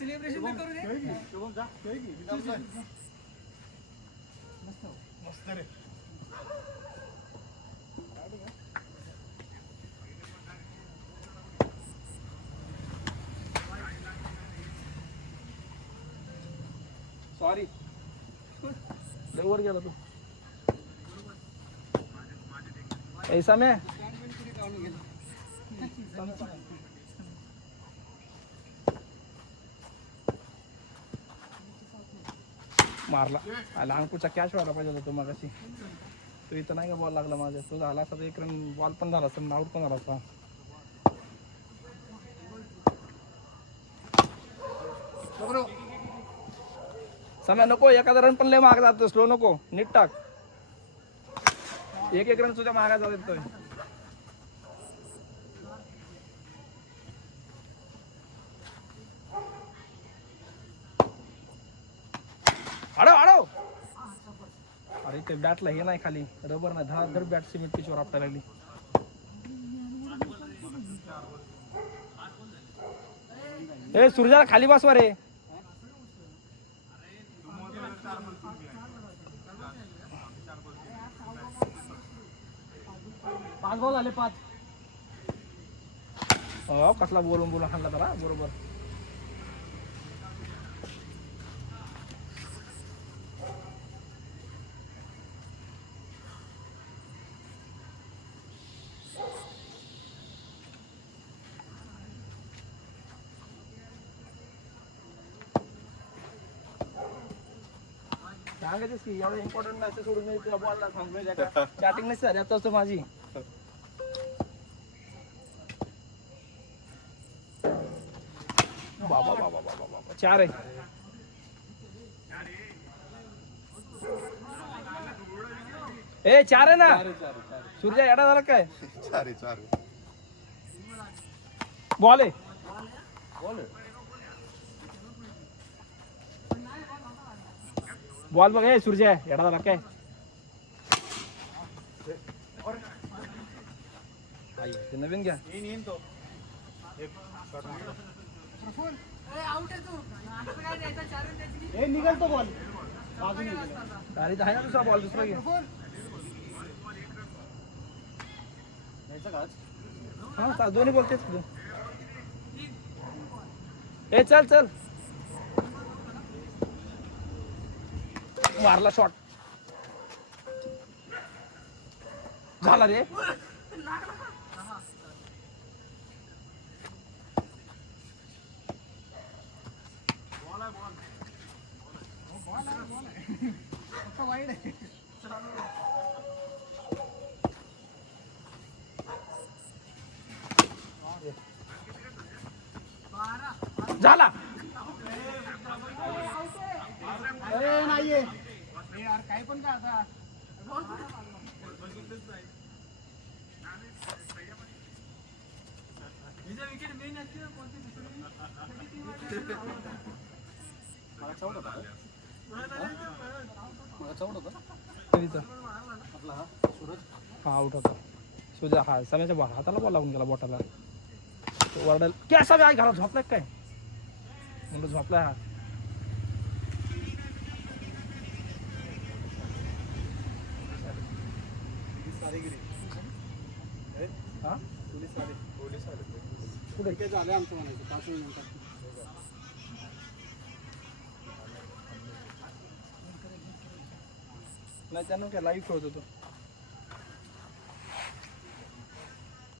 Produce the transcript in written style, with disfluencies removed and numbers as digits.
Celebration पण करू दे. मस्त रे. सॉरी लवर गेला तू ऐसा में मारला लहानपूरचा कॅच व्हायला पाहिजे होता तो मगाशी. तो इथं नाही का बॉल लागला माझ्या. तो झाला असता एक रन बॉल पण झाला असता आउट पण झाला असता. समय नको एखादा रन पण लय माग जातो. स्लो नको नीट टाक. एक रन तुझ्या मागा जात येतोय. अडव अडव. अरे ते बॅटला हे नाही खाली रबर नाही धर बॅट सिमेंट पिचवर आपटायला लागली. ए सूर्या खाली बसवा रे. 5 बॉल झाले 5. हो कसला बोलून हाणला जरा बरोबर. सांगायचंच की एवढं इम्पॉर्टंट मॅसेज सोडून मी तुला बॉलला सांगतोय का चॅटिंग नसते झाली आता असतं माझी. बाबा बाबा बाबा बाबा 4 आहे. ए 4 आहे ना. सूर्या एडा झाला काय. 4 बॉल आहे. बॉल बघ ए सूर्या एडा झाला काय. ते नवीन घ्या. निघाल तो बॉल. गाडी तर आहे ना दुसरा बॉल दुसरा घे. हा दोन्ही बोलतेच तू. ए चल चल. मारला शॉट झाला रे. झाला. नाहीये यार काय पण का आता. विकेट मेन असते कोणती दुसरी. मला चौड होता. आपला हा सूरज हा आउट होता. सूर्या हा समेच्या हाताला बॉल लागून गेला बोटाला. वरडल कॅसा काय घरात झोपलाय काय म्हणलं झोपलाय हा. हा कुठे काय झालं आमचं म्हणायचं 5 मिनिटात. नाही त्यांना काय लाईव्ह खेळत होतो.